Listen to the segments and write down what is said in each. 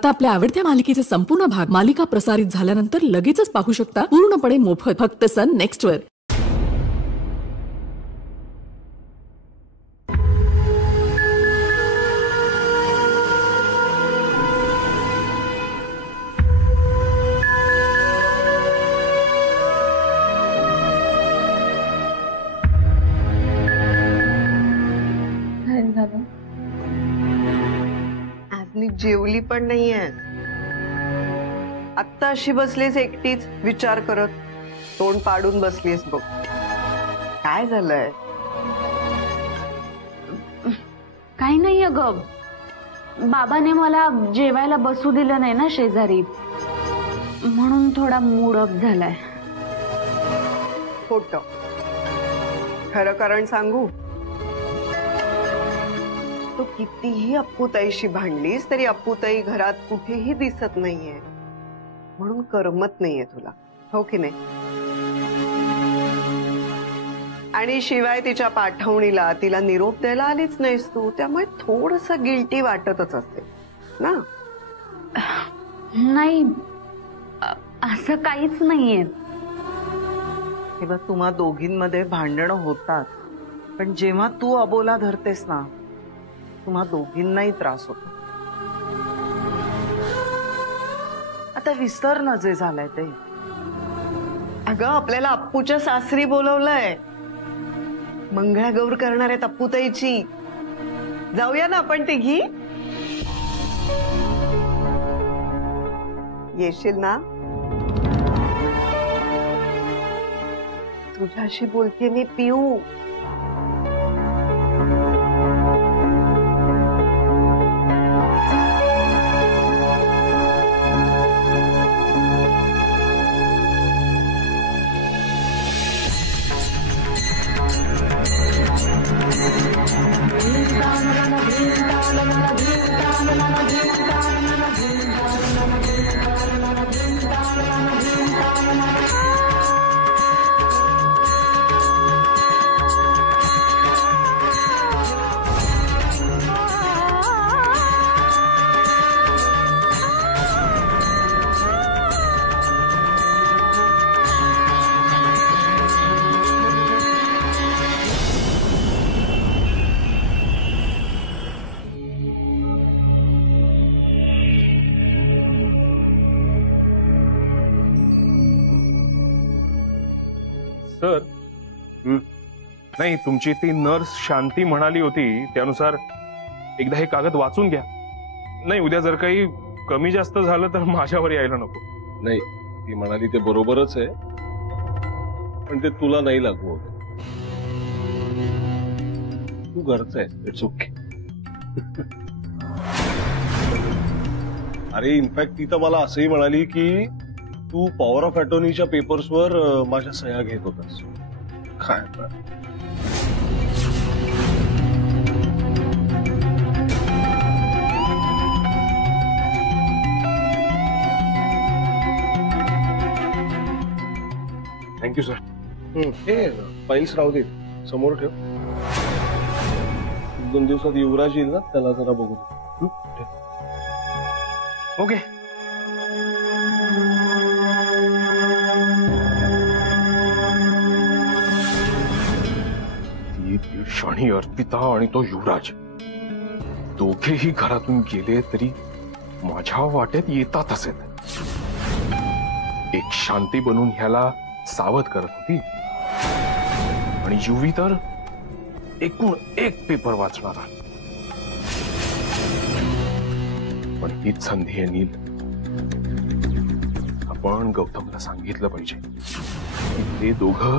आता आपल्या आवडत्या मालिकेचे संपूर्ण भाग मालिका प्रसारित झाल्यानंतर लगेचच पाहू शकता पूर्णपणे मोफत फक्त सन नेक्स्ट वर. जेवली पण नाहीये. आत्ता अशी बसलीस एकटीच विचार करत, तोंड पाडून बसलीस बघ. काय झालंय? काही नाही अगं, बाबाने मला जेवायला बसू दिलं नाही ना शेजारी, म्हणून थोडा मूड ऑफ झालाय. खोटं. खरं कारण सांगू, तो कितीही अप्पूताईशी भांडलीस तरी अप्पूताई घरात कुठेही दिसत नाहीये, म्हणून करमत नाहीये तुला, हो की नाही? आणि शिवाय तिच्या पाठवणीला तिला निरोप द्यायला आलीच नाहीस तू, त्यामुळे थोडंसं गिल्टी वाटतच असेल ना? नाही, असं काहीच नाहीये. तेव्हा तुम्हा दोघींमध्ये भांडणं होतात, पण जेव्हा तू अबोला धरतेस ना, तुम्हा दोघींनाही त्रास होतो. आता विसर न जे झालंय ते. अगं, आपल्याला अप्पूच्या सासरी बोलवलंय, मंगळागौर करणार आहेत अप्पूताईची. जाऊया ना आपण तिघी? येशील ना? तुझ्याशी बोलते मी पिऊ. सर, नाही, तुमची ती नर्स शांती म्हणाली होती त्यानुसार एकदा हे कागद वाचून घ्या. नाही, उद्या जर काही कमी जास्त झालं तर माझ्यावर यायला नको. नाही, ती म्हणाली ते बरोबरच आहे, पण ते तुला नाही लागू होत. तू घरचा आहेस, इट्स ओके. अरे, इनफॅक्ट ती तर मला असंही म्हणाली की तू पॉवर ऑफ अटॉर्नीच्या पेपर्सवर माझ्या सह्या घेत होतास. काय थँक्यू सर. हे फाईल्स राहू दे, समोर ठेव. 2 दिवसात युवराज येईल ना, त्याला जरा बघू दे. ओके. शनी, अर्पिता आणि तो युवराज दोघेही घरातून गेले तरी माझ्या वाटेत येतातच आहेत. एक शांती बनून ह्याला सावध करत होती आणि युवी तर एकूण एक पेपर वाचणारा. पण हीच संधी आहे नील. आपण गौतमला सांगितलं पाहिजे की ते दोघं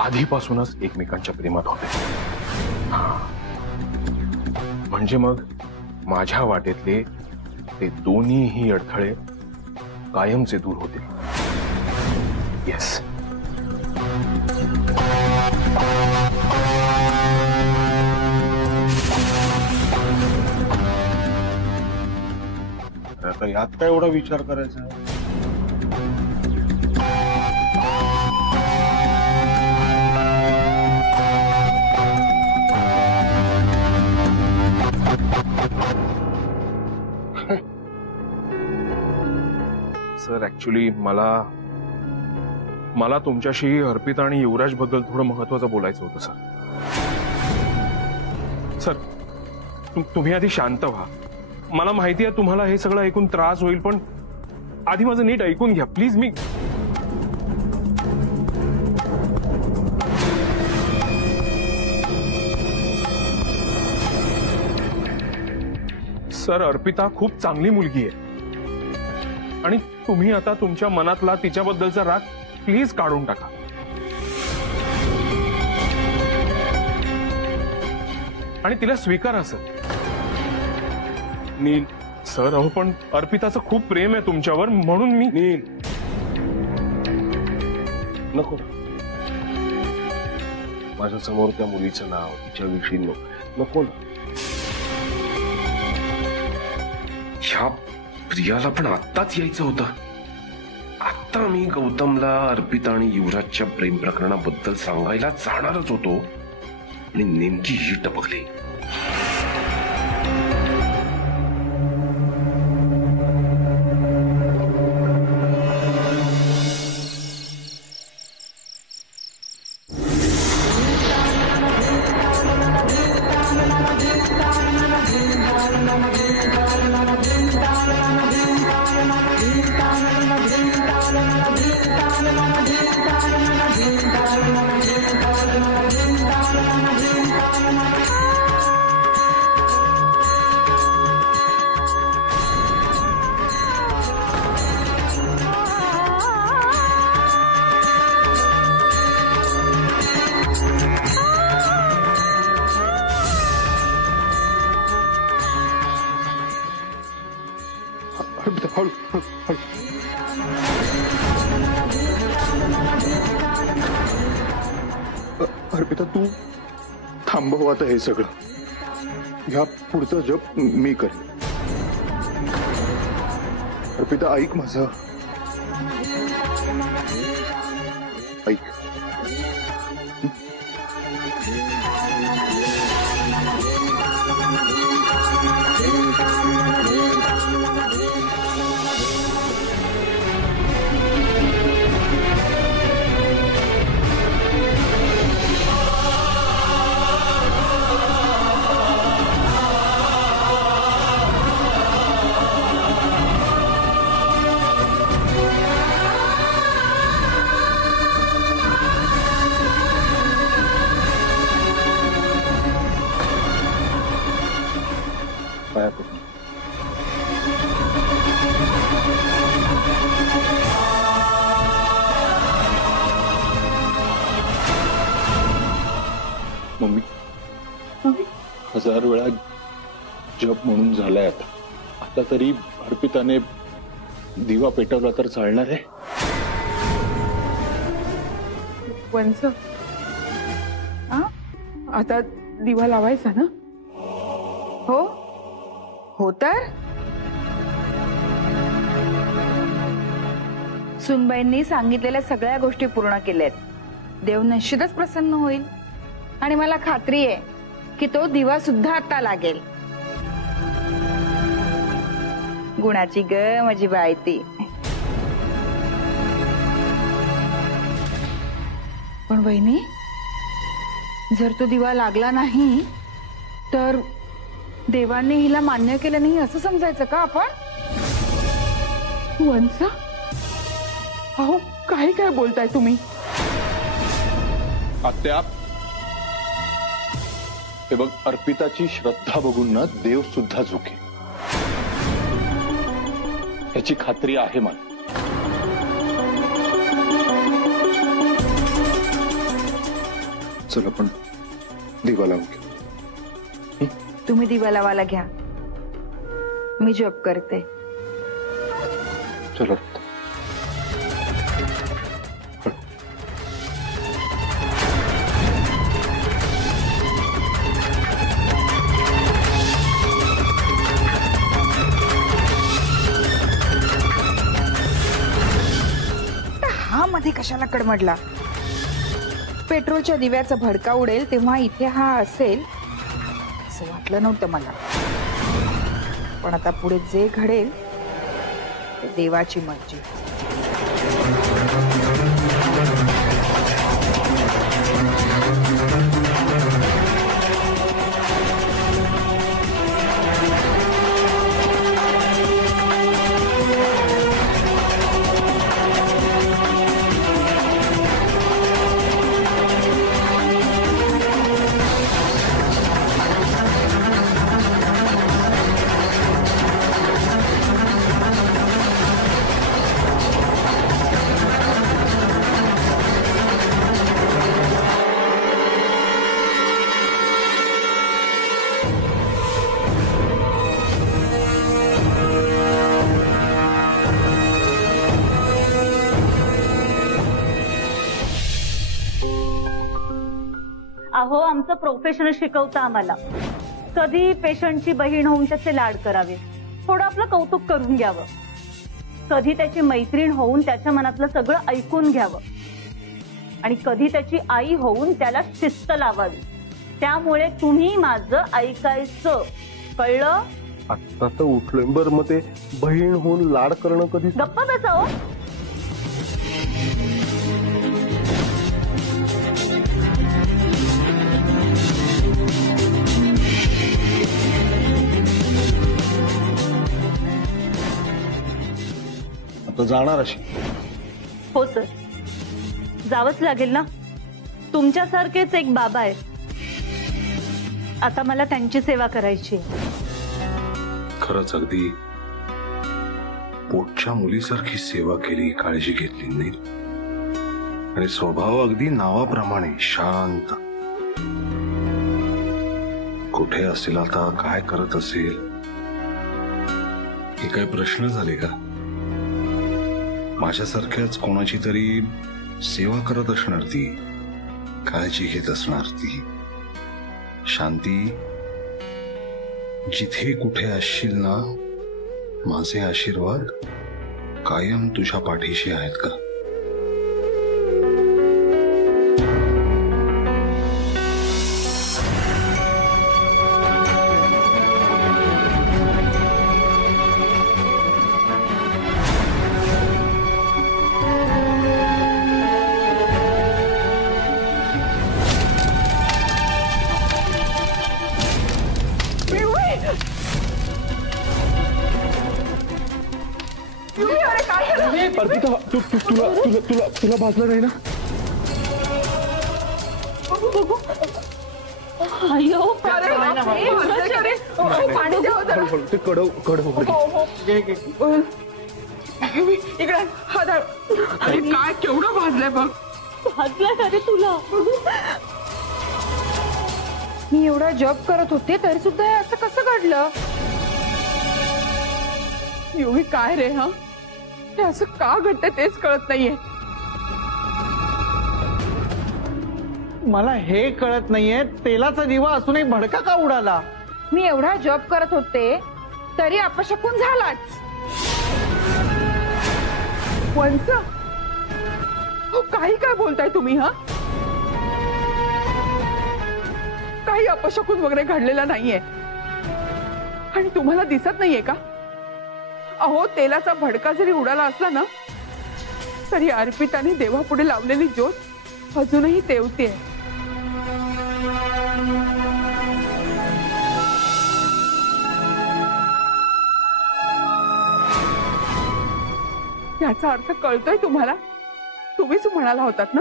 आधीपासूनच एकमेकांच्या प्रेमात होते. म्हणजे मग माझ्या वाटेतले ते दोन्हीही अडथळे कायमचे दूर होतील. येस. आता यात काय एवढा विचार करायचा? सर ऍक्च्युली मला तुमच्याशी अर्पिता आणि युवराज बद्दल थोडं महत्वाचं बोलायचं होतं सर. सर तुम्ही आधी शांत व्हा. मला माहिती आहे तुम्हाला हे सगळं ऐकून त्रास होईल, पण आधी माझं नीट ऐकून घ्या प्लीज. सर अर्पिता खूप चांगली मुलगी आहे आणि तुम्ही आता तुमच्या मनातला तिच्याबद्दलचा राग प्लीज काढून टाका. आणि तिला स्वीकारा सर. नील, सर अहो पण अर्पिताचं खूप प्रेम आहे तुमच्यावर, म्हणून मी. नील, नको. माझ्या समोर त्या मुलीचं नाव, तिच्याविषयी नको ना. ह्या प्रियाला पण आत्ताच यायचं होतं. आता मी गौतमला अर्पिता आणि युवराजच्या प्रेम प्रकरणाबद्दल सांगायला जाणारच होतो आणि नेमकी ही टपकली. हळू हळू. अर्पिता तू थांबव आता हे सगळं. ह्या पुढचं जप मी करेन. अर्पिता ऐक माझं, ऐक. मम्मी 1000 वेळा जप म्हणून झालाय. आता तरी अर्पिताने दिवा पेटवला तर चालणार आहे. वंस आता दिवा लावायचा ना? हो तर सुनबाईंनी सांगितलेल्या सगळ्या गोष्टी पूर्ण केल्यात. देव निश्चितच प्रसन्न होईल आणि मला खात्री आहे की तो दिवा सुद्धा आता लागेल. गुणाची ग माझी बाई ती. पण वहिनी, जर तो दिवा लागला नाही तर देवाने हिला मान्य केलं नाही असं समजायचं का आपण? वंस अहो काय बोलताय तुम्ही? आत्या, हे बघ, अर्पिताची श्रद्धा बघून ना देव सुद्धा झुकेल याची खात्री आहे मला. चल आपण दिवा लावू घेऊ. तुम्ही दिवा लावायला घ्या, मी जप करते. चला. मध्ये कशाला कडमडला? पेट्रोलच्या दिव्याचा भडका उडेल तेव्हा इथे हा असेल असं वाटलं नव्हतं मला. पण आता पुढे जे घडेल ते देवाची मर्जी. अहो आमचं प्रोफेशनल शिकवतं आम्हाला. कधी पेशंटची बहीण होऊन त्याचे लाड करावे, थोडं आपलं कौतुक करून घ्यावं. कधी त्याची मैत्रीण होऊन त्याच्या मनातलं सगळं ऐकून घ्यावं. आणि कधी त्याची आई होऊन त्याला शिस्त लावावी. त्यामुळे तुम्ही माझं ऐकायचं, कळलं? आता तर उठलोय. बरं मग ते बहीण होऊन लाड करणं कधी? गप्पा बसाव. आता जाणार अशी? हो सर, जावंच लागेल ना. तुमच्यासारखेच एक बाबा आहेत, आता मला त्यांची सेवा करायची. खरंच अगदी पोटच्या मुलीसारखी सेवा केली, काळजी घेतली नाही. आणि स्वभाव अगदी नावाप्रमाणे शांत. कुठे असेल आता, काय करत असेल, हे काय प्रश्न झाले का? माझ्यासारख्याच कोणाची तरी सेवा करत असणार ती, काळजी घेत असणार ती. शांती, जिथे कुठे असशील ना, माझे आशीर्वाद कायम तुझ्या पाठीशी आहेत का? तुला भाजलं नाही ना? अयो ते कडव इकडे हात. अरे काय केवढं भाजलंय बघ. भाजलंय अरे तुला. मी एवढा जॉब करत होते तरी सुद्धा हे असं कसं घडलं? योगी काय रे, हा हे असं का घडतंय तेच कळत नाहीये. मला हे कळत नाहीये, तेलाचा दिवा असूनही भडका का उडाला? मी एवढा जॉब करत होते तरी अपशकुन झालाच. वंस, काही काय बोलताय तुम्ही? हा काही अपशकुन वगैरे घडलेला नाहीये. आणि तुम्हाला दिसत नाहीये का? अहो तेलाचा भडका जरी उडाला असला ना, तरी अर्पिताने देवापुढे लावलेली ज्योत अजूनही तेवतीये. याचा अर्थ कळतोय तुम्हाला? तुम्हीच म्हणाला होतात ना,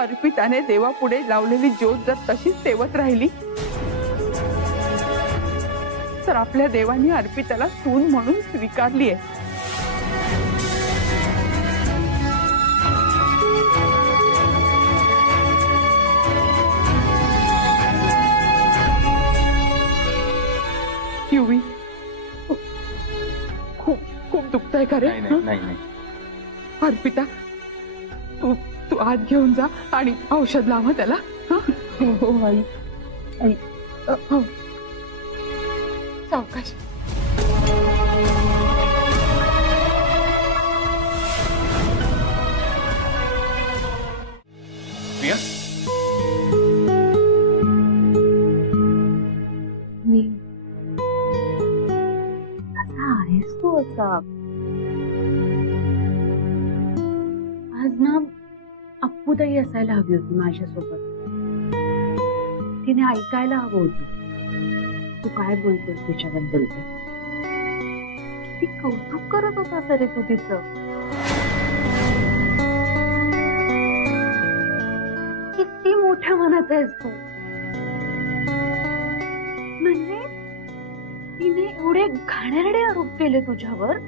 अर्पिताने देवापुढे लावलेली ज्योत जर तशीच तेवत राहिली तर आपल्या देवाने अर्पिताला सून म्हणून स्वीकारली आहे. युवी, खूप खूप दुखतंय का रे? नाही. अर्पिता, तू आत घेऊन जा आणि औषध लावा त्याला. हो आई. हो, सावकाश. प्रिया, कसा आहे आहेस तू असा? आज ना अप्पूताई असायला हवी होती माझ्यासोबत. तिने ऐकायला हवं होतं तू काय बोलतोस तिच्याबद्दल. ती कौतुक करत होता तरी तू तिचं. किती मोठ्या मनाचा आहेस तू. म्हणजे तिने एवढे घाणेरडे आरोप केले तुझ्यावर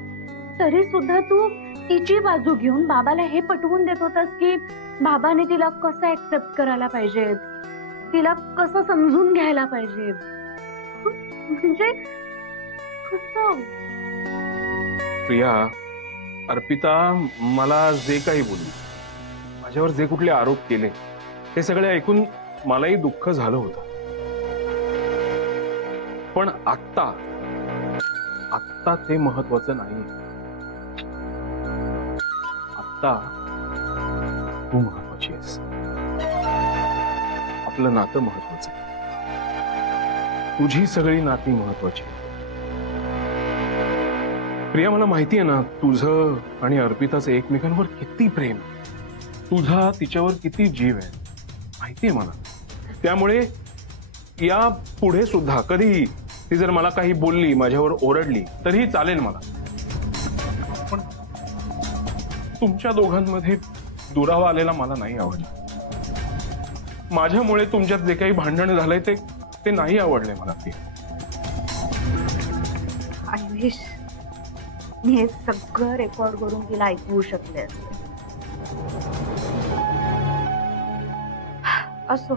तरी सुद्धा तू तिची बाजू घेऊन बाबाला हे पटवून देत होतास की बाबाने तिला कसं ऍक्सेप्ट करायला पाहिजे, तिला कसं समजून घ्यायला पाहिजे. म्हणजे कसं? प्रिया, अर्पिता मला जे काही बोलली, माझ्यावर जे कुठले आरोप केले ते सगळे ऐकून मलाही दुःख झालं होतं. पण आत्ता ते महत्वाचं नाही. आत्ता तू महत्वाची आहेस. आपलं नातं महत्वाचं आहे. तुझी सगळी नाती महत्वाची. प्रिया, मला माहिती आहे ना तुझं आणि अर्पिताचं एकमेकांवर किती प्रेम, तुझा तिच्यावर किती जीव आहे, माहिती आहे मला. त्यामुळे या पुढे सुद्धा कधी ती जर मला काही बोलली, माझ्यावर ओरडली तरीही चालेल मला. पण तुमच्या दोघांमध्ये दुरावा आलेला मला नाही आवडला. माझ्यामुळे तुमच्यात जे काही भांडण झालंय ते नाही आवडले मला. आय विश मी हे सगळं रेकॉर्ड करून तिला ऐकवू शकले असते. असो,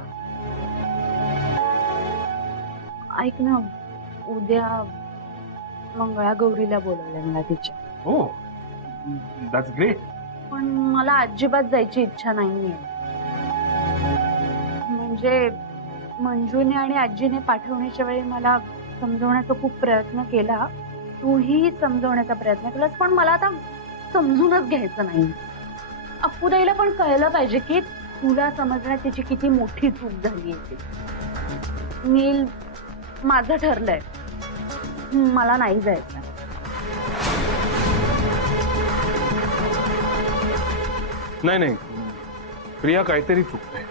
ऐक ना, उद्या मंगळागौरीला बोलावलं मला तिच्या. हो, दॅट्स ग्रेट. पण मला अजिबात जायची इच्छा नाहीये. म्हणजे मंजूने आणि आजीने पाठवण्याच्या वेळी मला समजवण्याचा खूप प्रयत्न केला, तूही समजवण्याचा प्रयत्न केलास, पण मला आता समजूनच घ्यायचं नाही. अप्पूताईला पण कळलं पाहिजे की तुला समजण्यात तिची किती मोठी चूक झाली आहे. नील, माझं ठरलंय, मला नाही जायचं. नाही प्रिया, काहीतरी चुकतंय,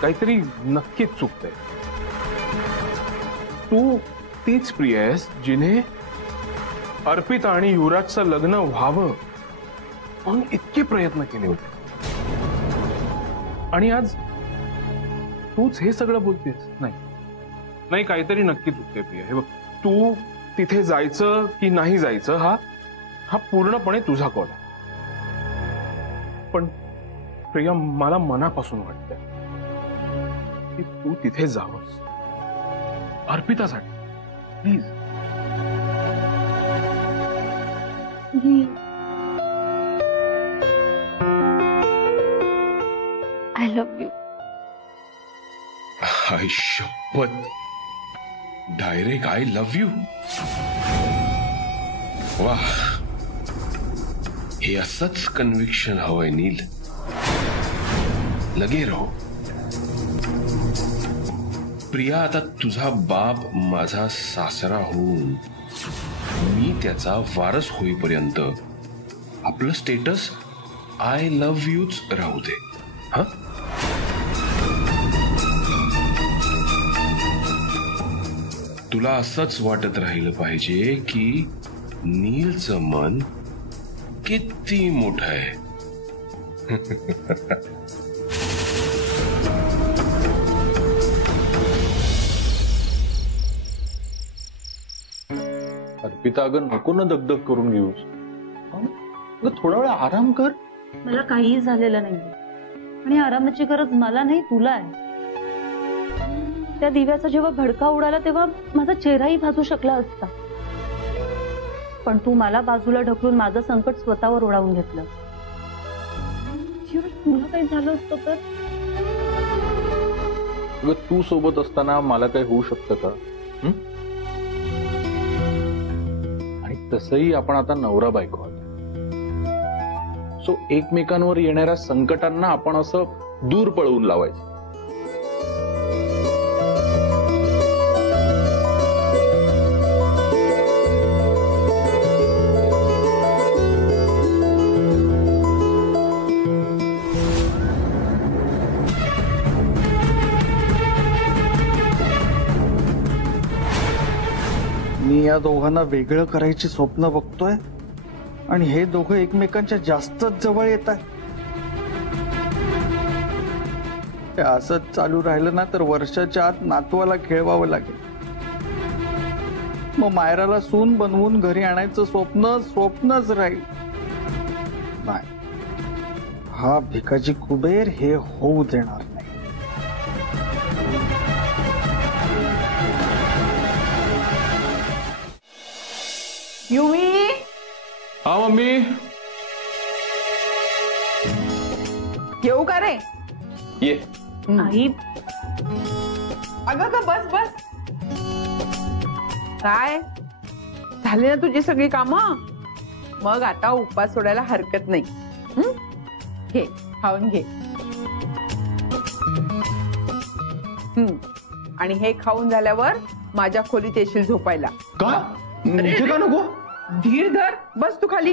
काहीतरी नक्कीच चुकतंय. तू तीच प्रिया आहेस जिने अर्पिता आणि युवराजचं लग्न व्हावं म्हणून इतके प्रयत्न केले होते, आणि आज तूच हे सगळं बोलतेस. नाही, काहीतरी नक्की चुकते प्रिया. हे बघ, तू तिथे जायचं की नाही जायचं हा पूर्णपणे तुझा कॉल आहे. पण प्रिया, मला मनापासून वाटतंय की तू तिथे जावंस अर्पितासाठी. प्लीज. I love you. आई शपथ, डायरेक्ट आय लव्ह यू. वाह, हे असंच कन्व्हिक्शन हवंय नील. लगे रहो. प्रिया, आता तुझा बाप माझा सासरा होऊन मी त्याचा वारस होईपर्यंत आपलं स्टेटस आय लव्ह यूच राहू दे. हा, तुला असंच वाटत राहिलं पाहिजे की नीलचं मन किती मोठं आहे. अर्पिता, अगं नको ना दगदग करून घेऊस. थोडा वेळ आराम कर. मला काहीही झालेलं नाही आणि आरामाची गरज मला नाही, तुला आहे. त्या दिव्याचा जेव्हा भडका उडाला तेव्हा माझा चेहराही भाजू शकला असता, पण तू मला बाजूला ढकलून माझं संकट स्वतःवर ओढावून घेतलं. तुला काही झालं असतं तर? अगं, तू सोबत असताना मला काही होऊ शकतं का? आणि तसंही आपण आता नवरा बायको आहोत. सो एकमेकांवर येणाऱ्या संकटांना आपण असं दूर पळवून लावायचं. मी या दोघांना वेगळं करायची स्वप्न बघतोय आणि हे दोघं एकमेकांच्या जास्तच जवळ येत आहे. हे असंच चालू राहिलं ना तर वर्षाच्या आत नातवाला खेळवावं लागेल. मग मायराला सून बनवून घरी आणायचं स्वप्न स्वप्नच राहील. नाही, हा भिकाजी कुबेर हे होऊ देणार नाही. युवी, हा मम्मी. येऊ का रे? ये. आई, अगं बस बस. काय झाली ना तुझी सगळी कामं? मग आता उपवास सोडायला हरकत नाही. घे, खाऊन घे. आणि हे खाऊन झाल्यावर माझ्या खोलीत येशील झोपायला. का? इथे का नको? धीर धर, बस तू खाली.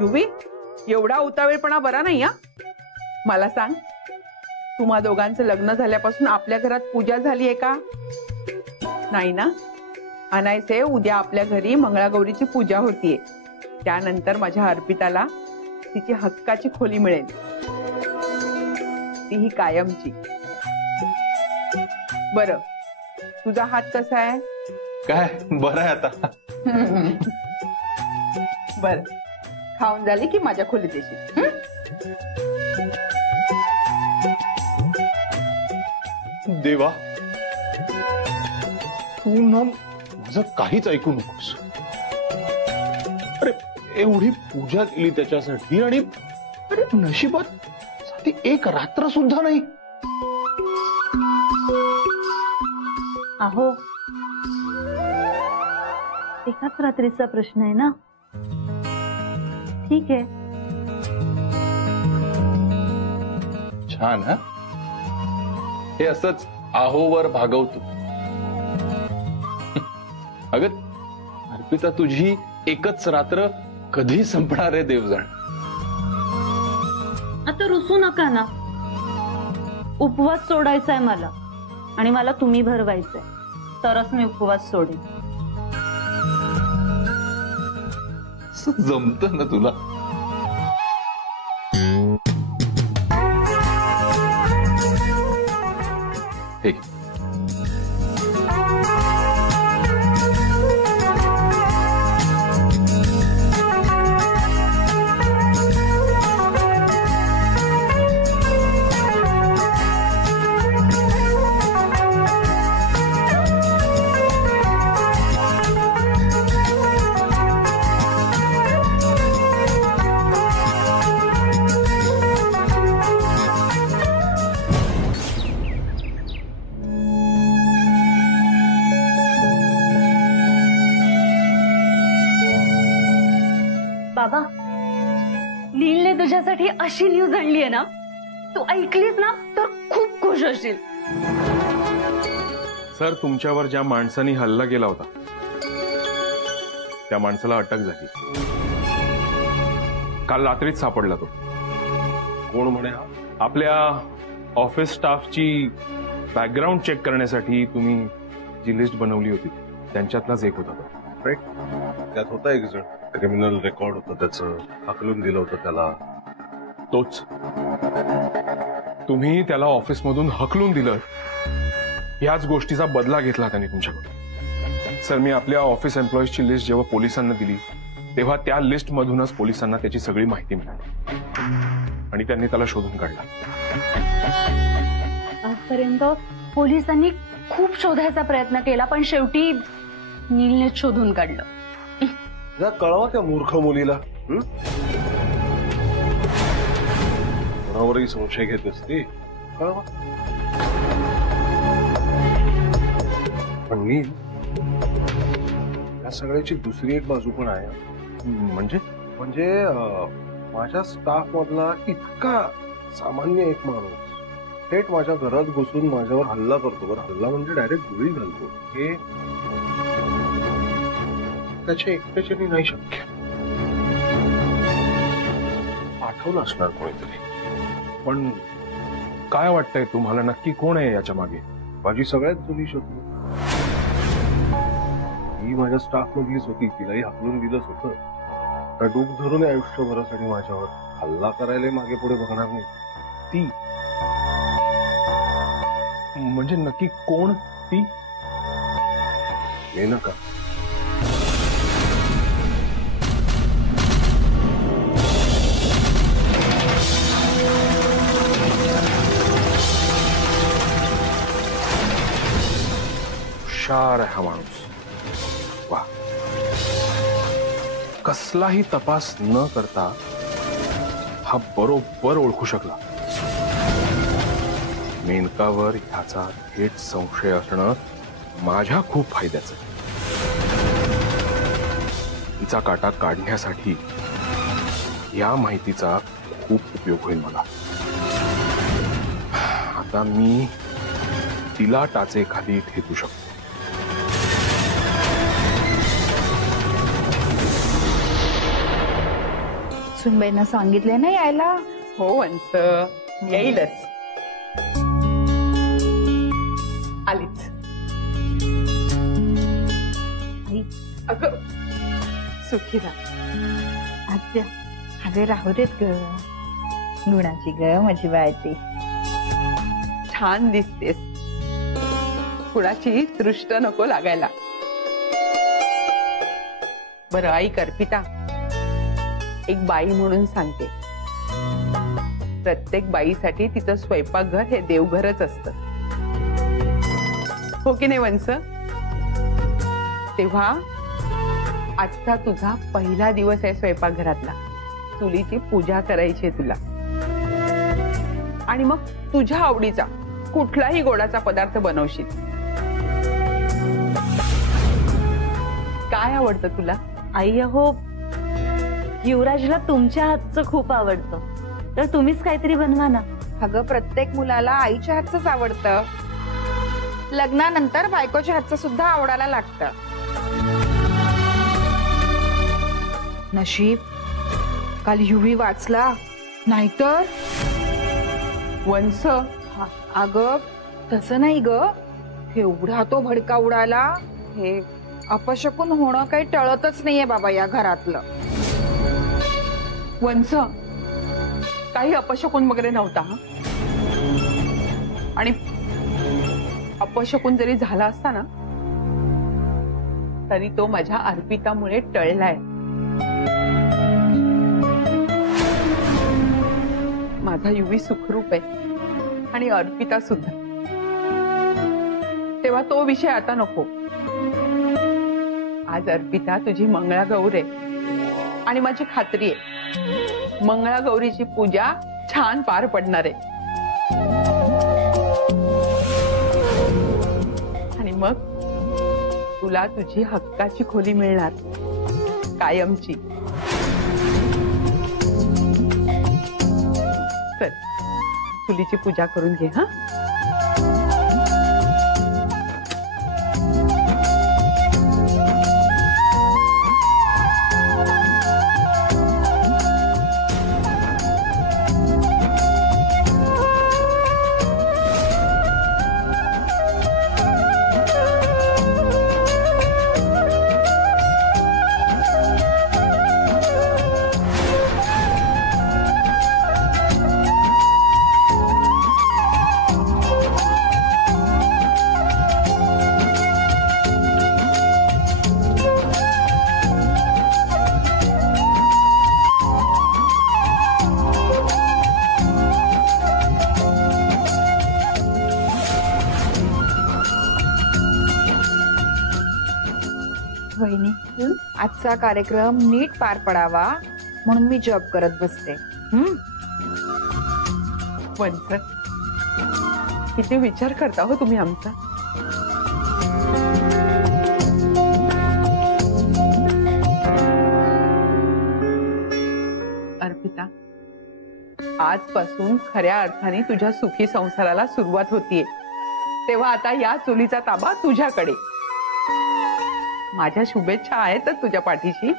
युवी, एवढा उतावेळपणा बरा नाही. हा, मला सांग, तुम्हा दोघांचं लग्न झाल्यापासून आपल्या घरात पूजा झालीये का? नाही ना? अनायसे उद्या आपल्या घरी मंगळागौरीची पूजा होतीये. त्यानंतर माझ्या अर्पिताला तिची हक्काची खोली मिळेल, तीही कायमची. बरं, तुझा हात कसा आहे? काय बरं आहे आता. बर, खाऊन झाली की माझ्या खोलीत येशील. देवा, तू ना माझं काहीच ऐकू नकोस. अरे एवढी पूजा केली त्याच्यासाठी आणि अरे नशिबात साठी एक रात्र सुद्धा नाही. अहो, एकाच रात्रीचा प्रश्न आहे ना. ठीक आहे. छान. हा, हे असंच आहोवर भागवतो. अगं अर्पिता, तुझी एकच रात्र कधी संपणार आहे देवजाण. आता रुसू नका ना. उपवास सोडायचा आहे मला, आणि मला तुम्ही भरवायचंय, तरच मी उपवास सोडेन. जमत ना तुला? हे घे. बाबा, नीलने तुझ्यासाठी अशी न्यूज आणली आहे ना, तू ऐकलीस ना तर खूप खुश होशील. सर, तुमच्यावर ज्या माणसाने हल्ला केला होता त्या माणसाला अटक झाली. काल रात्रीच सापडला तो. कोण म्हणे हा? आपल्या ऑफिस स्टाफची बॅकग्राऊंड चेक करण्यासाठी तुम्ही जी लिस्ट बनवली होती त्यांच्यातलाच एक होता तो. राईट. त्यात होता एक जण, क्रिमिनल रेकॉर्ड होतं त्याचं, हाकलून दिलं होतं त्याला. तोच. तुम्ही त्याला ऑफिसमधून हकलून दिलं, याच गोष्टीचा बदला घेतला त्यांनी तुमच्याकडून. सर, मी आपल्या ऑफिस एम्प्लॉईजची लिस्ट जेव्हा पोलिसांना दिली तेव्हा त्या लिस्ट मधूनच पोलिसांना त्याची सगळी माहिती मिळाली आणि त्यांनी त्याला शोधून काढला. आजपर्यंत पोलिसांनी खूप शोधायचा प्रयत्न केला, पण शेवटी नीलने शोधून काढलं. जरा कळवा त्या मूर्ख मुलीला. कोणावरही संशय घेत असते. कळवा. पण नील, या सगळ्याची दुसरी एक बाजू पण आहे. म्हणजे माझ्या स्टाफ मधला इतका सामान्य एक माणूस थेट माझ्या घरात घुसून माझ्यावर हल्ला करतो. बरं, हल्ला म्हणजे डायरेक्ट गोळी घालतो. हे त्याच्या एकट्याच्याने नाही शक्य. आठवलं असणार कोणीतरी. पण काय वाटतंय तुम्हाला, नक्की कोण आहे याच्या मागे? माझी सगळ्यात जुनी शत्रू माझ्या स्टाफ मधलीच होती, तिलाही हाकलून दिलंच होतं. आता डूब धरून आयुष्यभरासाठी माझ्यावर हल्ला करायला मागे पुढे बघणार नाही. ती म्हणजे नक्की कोण ती? मेनका. हुशार आहे हा माणूस. वा, कसलाही तपास न करता हा बरोबर ओळखू शकला. मेनकावर ह्याचा थेट संशय असणं माझ्या खूप फायद्याचं. तिचा काटा काढण्यासाठी या माहितीचा खूप उपयोग होईल मला. आता मी तिला टाचेखाली ठेवू शकतो. सुनबाईंना सांगितले ना यायला. हो वंस, येईलच. आलीच. अगं सुखी राहा. आत्या अगं राहू देत ग. गुणाची ग माझी बायती. छान दिसतेस. कुणाची दृष्ट नको लागायला. बरं ऐक अर्पिता, एक बाई म्हणून सांगते, प्रत्येक बाईसाठी तिचं स्वयंपाकघर हे देवघरच असतं. हो की नाही वंस? तेव्हा आजचा तुझा पहिला दिवस आहे स्वयंपाकघरातला. चुलीची पूजा करायची तुला. आणि मग तुझ्या आवडीचा कुठलाही गोडाचा पदार्थ बनवशील. काय आवडतं तुला? आई अहो, युवराजला तुमच्या हातचं खूप आवडतं, तर तुम्हीच काहीतरी बनवा ना. अगं प्रत्येक मुलाला आईच्या हातचंच आवडतं. लग्नानंतर बायकोच्या हातचं सुद्धा आवडायला लागतं. नशीब काल युवी वाचला, नाहीतर वंस. अगं तसं नाही ग. एवढा तो भडका उडाला. हे अपशकुन होणं काही टळतच नाहीये बाबा या घरातलं. वंस, काही अपशकुन वगैरे नव्हता. आणि अपशकुन जरी झाला असता ना, तरी तो माझ्या अर्पितामुळे टळलाय. माझा युवी सुखरूप आहे आणि अर्पिता सुद्धा. तेव्हा तो विषय आता नको. आज अर्पिता तुझी मंगळागौर आहे आणि माझी खात्री आहे मंगळागौरीची पूजा छान पार पडणार आहे. आणि मग तुला तुझी हक्काची खोली मिळणार, कायमची. चल चुलीची पूजा करून घे. हा, वहिनी, आजचा कार्यक्रम नीट पार पडावा म्हणून मी जॉब करत बसते. वंस, किती विचार करता हो तुम्ही आमचा. अर्पिता, आजपासून खऱ्या अर्थाने तुझ्या सुखी संसाराला सुरुवात होतीये. तेव्हा आता या चुलीचा ताबा तुझ्याकडे. माझ्या शुभेच्छा आहेतच तुझ्या पाठीशी.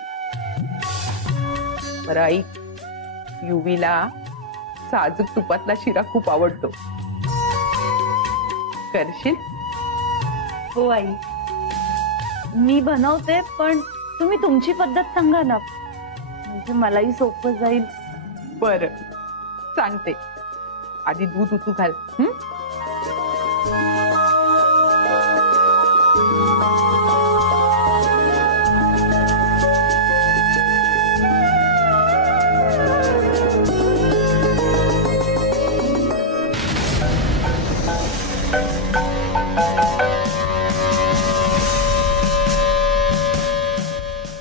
बरं आई, युवीला साजूक तुपातला शिरा खूप आवडतो. करशील? हो आई. मी बनवते, पण तुम्ही तुमची पद्धत सांगा ना, म्हणजे मलाही सोपं जाईल. बर, सांगते. आधी दूध उतू घाल.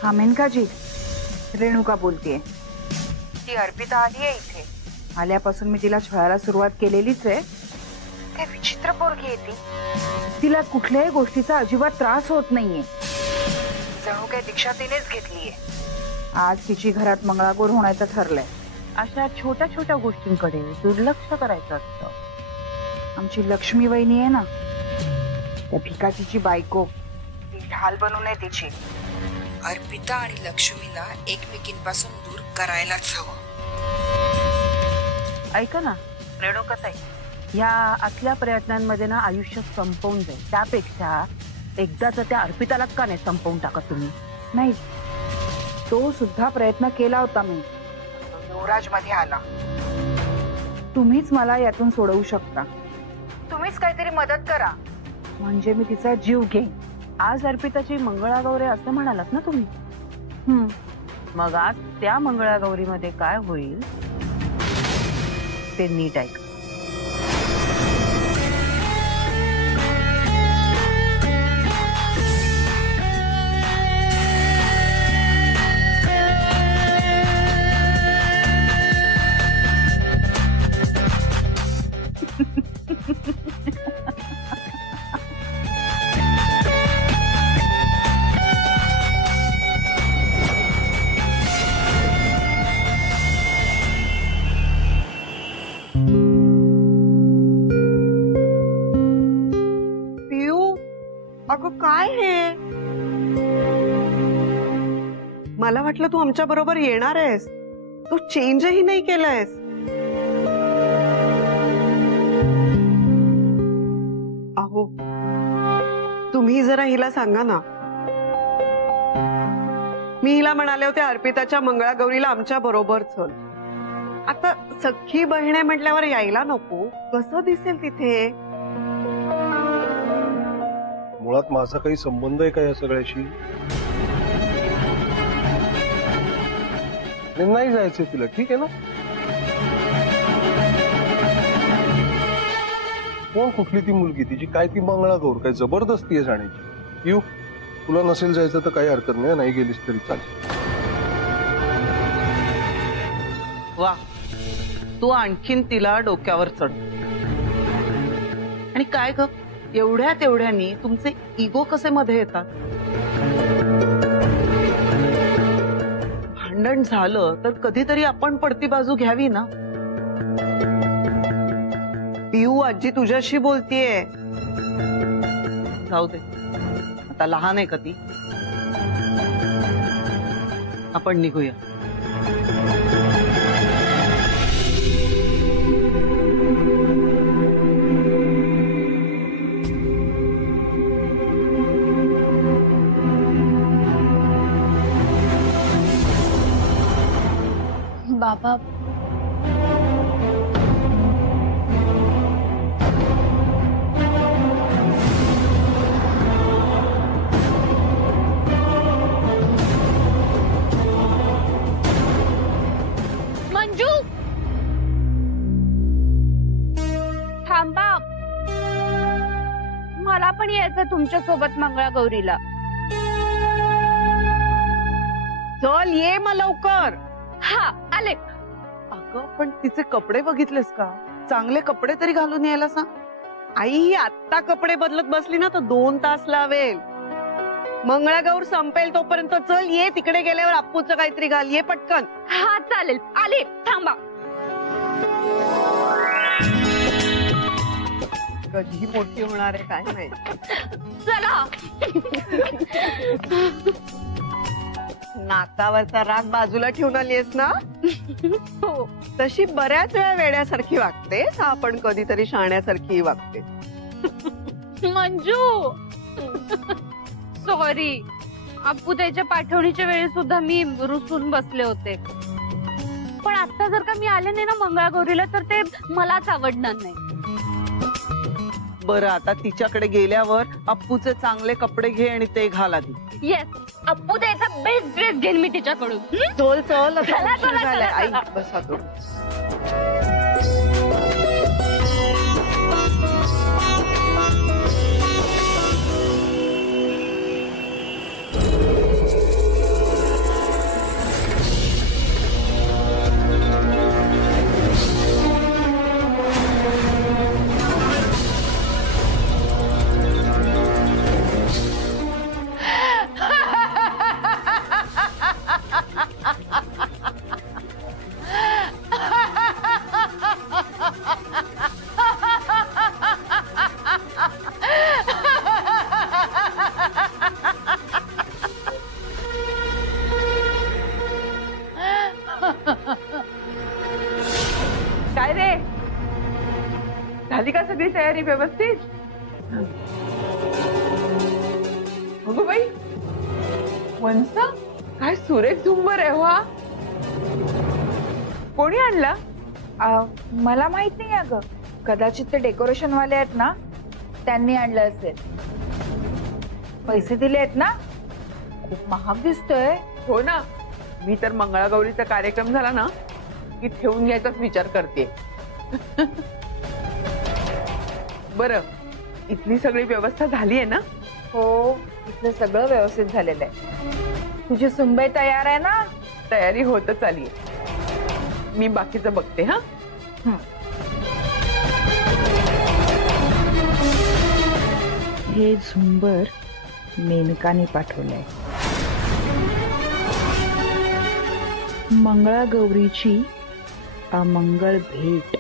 हा मेनकाजी, रेणुका बोलतेय. ती अर्पिता आली आहे इथे. आल्यापासून मी तिला छळायला सुरुवात केलेलीच आहे. काय विचित्र पोरगी आहे ती. तिला कुठल्याही गोष्टीचा अजिबात त्रास होत नाहीये. जणू काय दीक्षा तिनेच घेतलीये. आज तिची घरात मंगळागौर होण्याचं ठरलंय. अशा छोट्या छोट्या गोष्टींकडे दुर्लक्ष करायचं असतं. आमची लक्ष्मी वहिनी आहे ना, त्या भिकाजीची बायको, ती ढाल बनू नये तिची. अर्पिता आणि लक्ष्मीला एकमेकींपासून दूर करायलाच हवं. ऐका ना रेणुकाताई, ह्या असल्या प्रयत्नांमध्ये ना आयुष्य संपवून जाईल. त्यापेक्षा एकदाच त्या अर्पितालाच का नाही संपवून टाकत तुम्ही? नाही, तो सुद्धा प्रयत्न केला होता मी. युवराज मध्ये आला. तुम्हीच मला यातून सोडवू शकता. तुम्हीच काहीतरी मदत करा, म्हणजे मी तिचा जीव घेईन. आज अर्पिताची मंगळागौरी असं म्हणालात ना तुम्ही? मग आज त्या मंगळागौरीमध्ये काय होईल ते नीट ऐक. अगं काय हे? मला वाटलं तू आमच्या बरोबर येणार आहेस. तू चेंजही नाही केलंयस. अहो तुम्ही जरा हिला सांगा ना. मी हिला म्हणाले होते अर्पिताच्या मंगळागौरीला आमच्या बरोबर चल. आता सख्खी बहिणे म्हटल्यावर यायला नको? कसं दिसेल तिथे? मुळात माझा काही संबंध आहे का या सगळ्याशी? नाही जायचंय तिला, ठीक आहे ना? कोण कुठली ती मुलगी? तिची काय ती मंगळागौर काय जबरदस्ती आहे जाण्याची? येऊ, तुला नसेल जायचं तर काही हरकत नाही गेलीस तरी चालेल. वा, तू आणखीन तिला डोक्यावर चढ. आणि काय ग, एवढ्या तेवढ्यानी तुमचे इगो कसे मध्ये येतात? भांडण झालं तर कधीतरी आपण पडती बाजू घ्यावी ना. पिऊ आजी तुझ्याशी बोलतीये. जाऊ दे, आता लहान आहे का ती? आपण निघूया. बाबा, मंजू थांबा, मला पण यायचं तुमच्या सोबत मंगळागौरीला. चल ये मग लवकर. हा आले. अगं पण तिचे कपडे बघितलेस का? चांगले कपडे तरी घालून यायला सांग. आई ही आत्ता कपडे बदलत बसली ना तर 2 तास लावेल. मंगळागौर संपेल तोपर्यंत चल ये. तिकडे गेल्यावर अप्पूचं काहीतरी घाल. ये पटकन. हा चालेल, आले. थांबा. कधी मोठी होणार आहे काय माहिती. चला. नाकावरचा राग बाजूला ठेवून आलीस ना? हो, तशी बऱ्याच वेळा वेड्यासारखी वागतेस. आपण कधीतरी शाण्यासारखी वागते. मंजू सॉरी, अप्पू त्याच्या पाठवणीच्या वेळी सुद्धा मी रुसून बसले होते. पण आता जर का मी आले नाही ना मंगळागौरीला तर ते मलाच आवडणार नाही. बरं, आता तिच्याकडे गेल्यावर अप्पूचे चांगले कपडे घे आणि ते घाल आधी. येस, अप्पू त्याचा बेस्ट ड्रेस घेईन मी तिच्याकडून. चल चल, चला, चला, चला, आई चला. बसा तो. काय रे, झाली का सगळी तयारी व्यवस्थित? अगो बाई, वंस काय सुरेख झुंबर आहे हा. कोणी आणला? मला माहित नाही अगं, कदाचित ते डेकोरेशन वाले आहेत ना, त्यांनी आणलं असेल. पैसे दिले आहेत ना, खूप महाग दिसतोय. हो ना, मी तर मंगळागौरीचा कार्यक्रम झाला ना की ठेवून घ्यायचाच विचार करते. बरं, इथली सगळी व्यवस्था झाली आहे ना? हो, इथलं सगळं व्यवस्थित झालेलं आहे. तुझी सुनबाई तयार आहे ना? तयारी होतच आली. मी बाकीचं बघते. हा, हे झुंबर मेनकाने पाठवलंय. मंगळागौरीची अमंगळ भेट.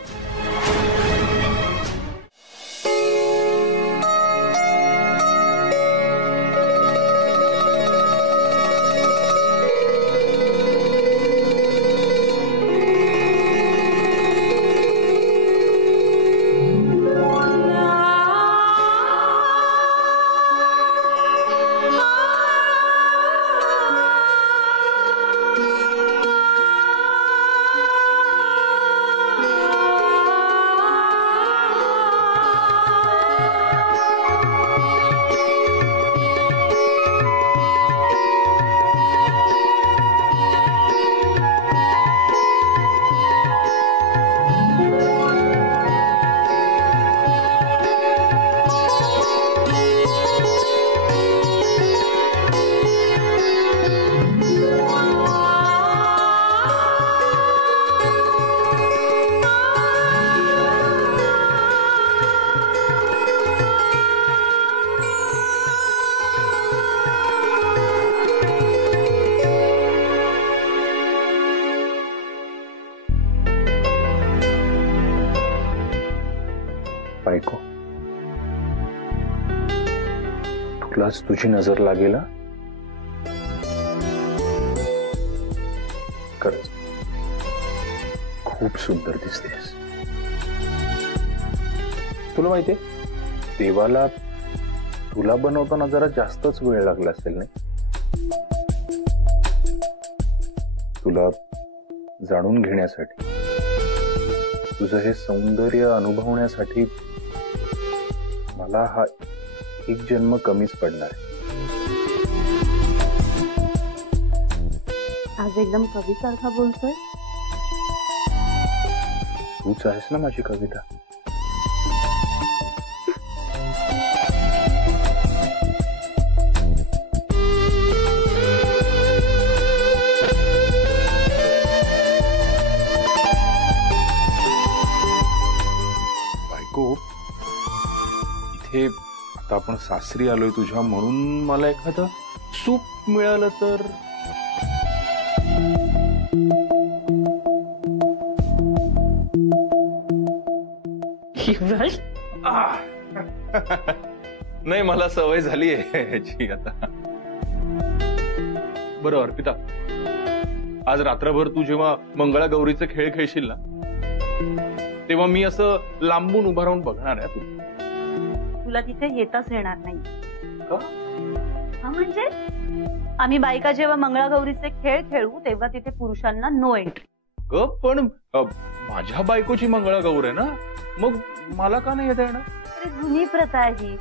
बायको, तुलाच तुझी नजर लागेल. खरंच खूप सुंदर दिसतेस. तुला माहितीये, देवाला तुला बनवताना जरा जास्तच वेळ लागला असेल नाही? तुला जाणून घेण्यासाठी, तुझं हे सौंदर्य अनुभवण्यासाठी मला हा एक जन्म कमीच पडणार आहे. आज एकदम कवीसारखा बोलतोय. तूच आहेस ना माझी कविता. बायको, इथे आता आपण सासरी आलोय तुझ्या, म्हणून मला एखादं सूप मिळालं तर. नाही, मला सवय झाली आहे याची आता. बरं अर्पिता, आज रात्रभर तू जेव्हा मंगळागौरीचे खेळ खेळशील ना, तेव्हा मी असं लांबून उभा राहून बघणार आहे. तुला तिथे येताच येणार नाही. म्हणजे आम्ही बायका जेव्हा मंगळागौरीचे खेळ खेळू तेव्हा तिथे पुरुषांना नो एंट्री. ग पण माझ्या बायकोची मंगळागौर आहे ना, मग मला का नाही येता येणार? अरे जुनी प्रथा आहे ही.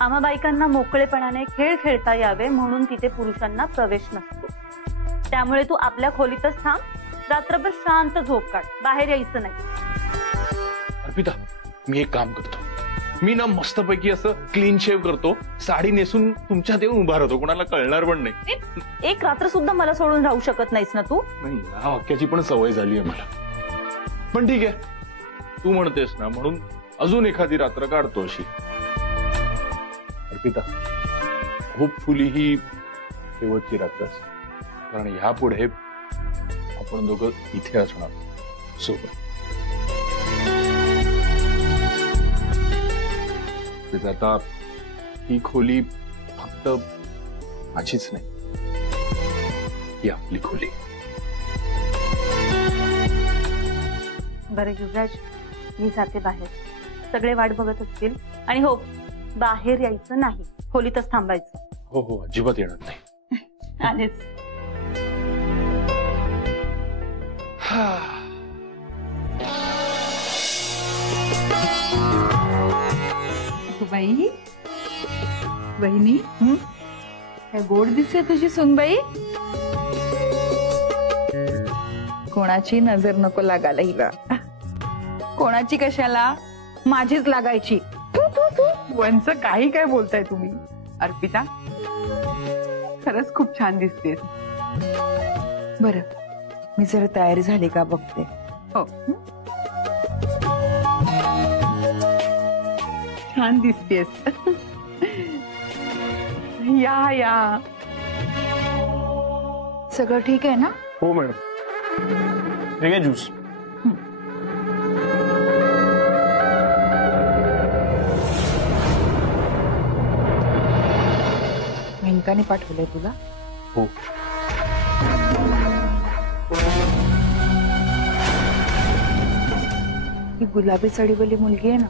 आम्हा बायकांना मोकळेपणाने खेळ खेळता यावे म्हणून तिथे पुरुषांना प्रवेश नसतो. त्यामुळे तू आपल्या खोलीतच थांब, रात्रभर शांत झोप काढ, बाहेर यायचं नाही. अर्पिता, मी एक काम करतो, मी ना मस्तपैकी असं क्लीन शेव करतो, साडी नेसून तुमच्यात येऊन उभा राहतो, कोणाला कळणार पण नाही. एक रात्र सुद्धा मला सोडून राहू शकत नाहीस ना तू? नाही, या वाक्याची पण सवय झाली आहे मला. पण ठीक आहे, तू म्हणतेस ना म्हणून अजून एखादी रात्र काढतो अशी. अर्पिता, होपफुली ही शेवटची रात्र असेल, कारण ह्यापुढे आपण दोघं इथे असणार सोबत. आता ही खोली फक्त माझीच नाही, ही आपली खोली. बरं युवराज, मी जाते बाहेर, सगळे वाट बघत असतील. आणि हो, बाहेर यायचं नाही, खोलीतच थांबायचं. हो हो, अजिबात येणार नाही. आलेच. बाई, बहिणी, काय गोड दिसते तुझी सुनबाई. कोणाची नजर नको लागायला हिला. कोणाची कशाला, माझीच लागायची. वंच काही काय बोलताय तुम्ही. अर्पिता, खरंच खूप छान दिसतेस. बरं, मी जरा तयारी झाली का बघते. हो, छान दिसतेस. या या. सगळं ठीक आहे ना? हो मॅडम. ठीक आहे, ज्यूस. मेनकाने पाठवलंय तुला? हो. ही गुलाबी साडीवाली मुलगी आहे ना,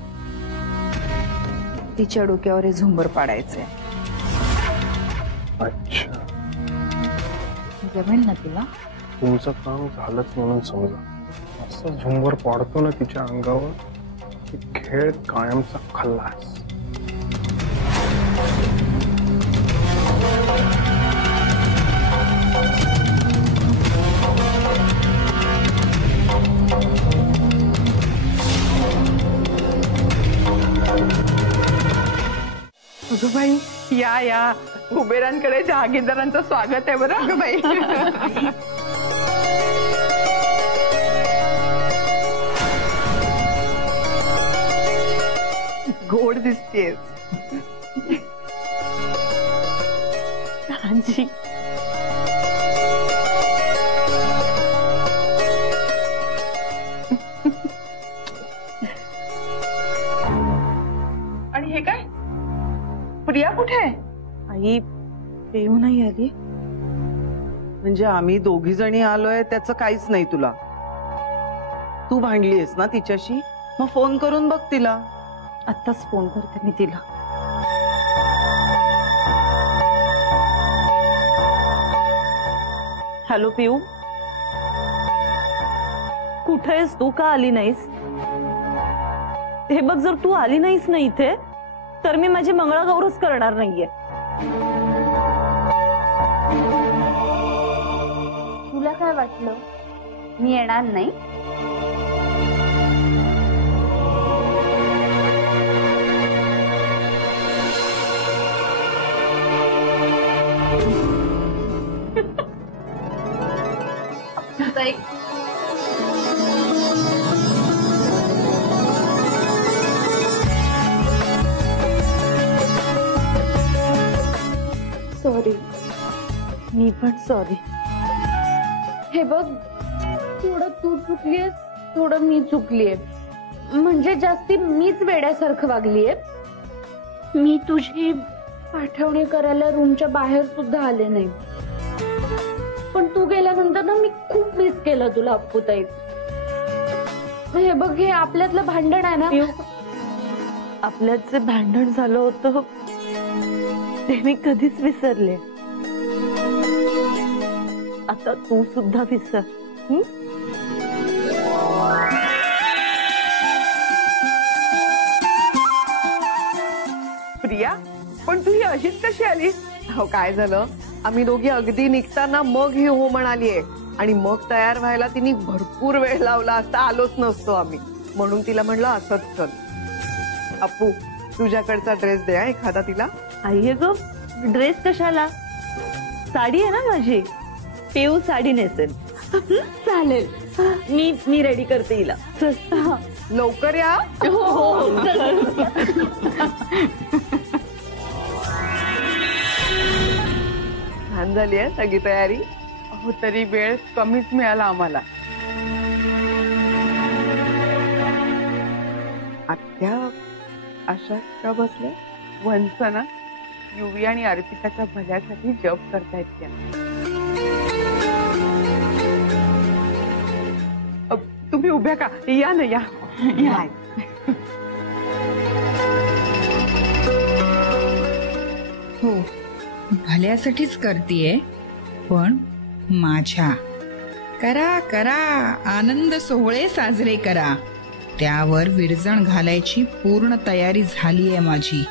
तिच्या डोक्यावर हे झुंबर पाडायचंय. अच्छा, जमेल ना तुला? तुमचं काम झालंच म्हणून समजा. असं झुंबर पाडतो ना तिच्या अंगावर, की खेळ कायमचा खल्लास. अगं बाई, या या. कुबेरांकडे जहागीरदारांचं स्वागत आहे बरं. अगं बाई. गोड दिसतेस. हांजी. आणि हे काय, प्रिया कुठे आहे? आई पेऊ नाही आली. म्हणजे आम्ही दोघी जणी आलोय त्याचं काहीच नाही तुला. तू भांडलीयस ना तिच्याशी, मग फोन करून बघ तिला. आत्ताच फोन करते मी तिला. हॅलो पिऊ, कुठे आहेस तू? का आली नाहीस? हे बघ, जर तू आली नाहीस ना इथे, तर मी माझी मंगळागौरच करणार नाहीये. तुला काय वाटलं मी येणार नाही? सॉरी. मी पण सॉरी. हे बघ, थोडं तू चुकलीयस, थोडं मी चुकलीये. म्हणजे जास्ती मीच वेड्यासारखं वागलीये. मी तुझी पाठवणी करायला रूमच्या बाहेर सुद्धा आले नाही. पण तू गेल्यानंतर ना मी खूप मिस केलं तुला अप्पूताई. हे बघ, हे आपल्यातलं भांडण आहे ना. आपल्यात जे भांडण झालं होतं ते मी कधीच विसरले. आता तू सुद्धा विसर. प्रिया, पण तू ही अशीच कशी आलीस? हो, काय झालं, आम्ही दोघी अगदी निघताना मग ही हो म्हणालीये आणि मग तयार व्हायला तिने भरपूर वेळ लावला असता, आलोच नसतो आम्ही. म्हणून तिला म्हणलं असंच चल. अप्पू, तुझ्याकडचा ड्रेस द्या एखादा तिला. आई ग, ड्रेस कशाला? साडी आहे ना माझी, पिऊ साडी नेसेल. चालेल, मी रेडी करते हिला. लवकर या. छान झाली आहे सगळी तयारी. हो, तरी वेळ कमीच मिळाला आम्हाला. आत्या अशा का बसल्या? वंसना युवी आणि अर्पिताच्या भल्यासाठी जप करतायत त्या. तुम्ही उभ्या का? या ना, या. हो, भल्यासाठीच करतीये, पण माझ्या. करा करा, आनंद सोहळे साजरे करा. त्यावर विरजण घालायची पूर्ण तयारी झालीये माझी.